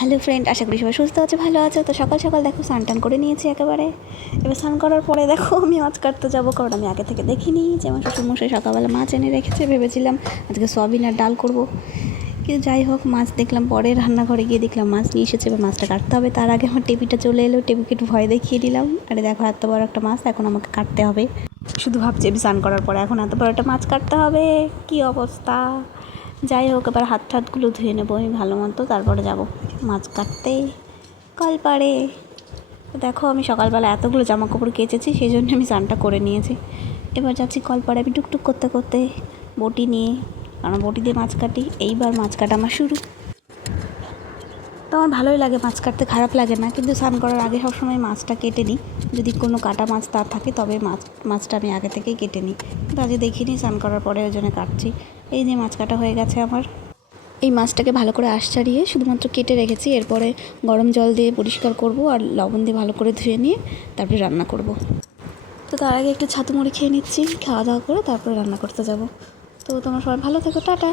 Hello friend, আশা করি সবাই সুস্থ আছে, ভালো আছে। তো সকাল সকাল দেখো, স্নান টান করে নিয়েছি একেবারে। এবার স্নান করার পরে দেখো, আমি মাছ কাটতে যাব, কারণ আমি আগে থেকে দেখিনি। যে আমার শ্বশুরমশাই সকালবেলা মাছ এনে রেখেছে, ভেবেছিলাম আজকে সয়াবিন আর ডাল করব। কিন্তু যাই হোক, মাছ দেখলাম পরে, রান্নাঘরে গিয়ে দেখলাম মাছ নিয়ে এসেছে, এবার মাছটা কাটতে হবে। তার আগে আমার টেপিটা চলে এলো টেপিকে একটু ভয় দেখিয়ে দিলাম। আরে দেখো, এত বড় একটা মাছ, এখন আমাকে কাটতে হবে। শুধু ভাবছি আমি স্নান করার পরে, এখন এত বড় একটা মাছ কাটতে হবে, কি অবস্থা? যাই হোক, এবার হাত টাতগুলো ধুয়ে নেব, আমি ভালো মতো, তারপরে যাব মাছ কাটতে। কল পাড়ে। দেখো, আমি সকালবেলা এতগুলো জামা কাপড় কেচেছি, সেই জন্য আমি স্নানটা করে নিয়েছি। এবার যাচ্ছি কল কলপাড়ে আমি টুকটুক করতে করতে বটি নিয়ে, কারণ বটি দিয়ে মাছ কাটি, এইবার মাছ কাটা আমার শুরু। তো আমার ভালোই লাগে মাছ কাটতে, খারাপ লাগে না। কিন্তু স্নান করার আগে সবসময় মাছটা কেটে নিই। যদি কোনো কাটা মাছ তার থাকে, তবে মাছ, মাছটা আমি আগে থেকেই কেটে নিই। কিন্তু আজকে দেখিনি, স্নান করার পরে ওই জন্য কাটছি। এই যে মাছ কাটা হয়ে গেছে আমার। এই মাছটাকে ভালো করে আশ ছাড়িয়ে শুধুমাত্র কেটে রেখেছি। এরপরে গরম জল দিয়ে পরিষ্কার করব আর লবণ দিয়ে ভালো করে ধুয়ে নিয়ে তারপরে রান্না করব। তো তার আগে একটু ছাতু মুড়ি খেয়ে নিচ্ছি, খাওয়া দাওয়া করে তারপরে রান্না করতে যাব। তো তোমরা সবাই ভালো থেকো, টাটা।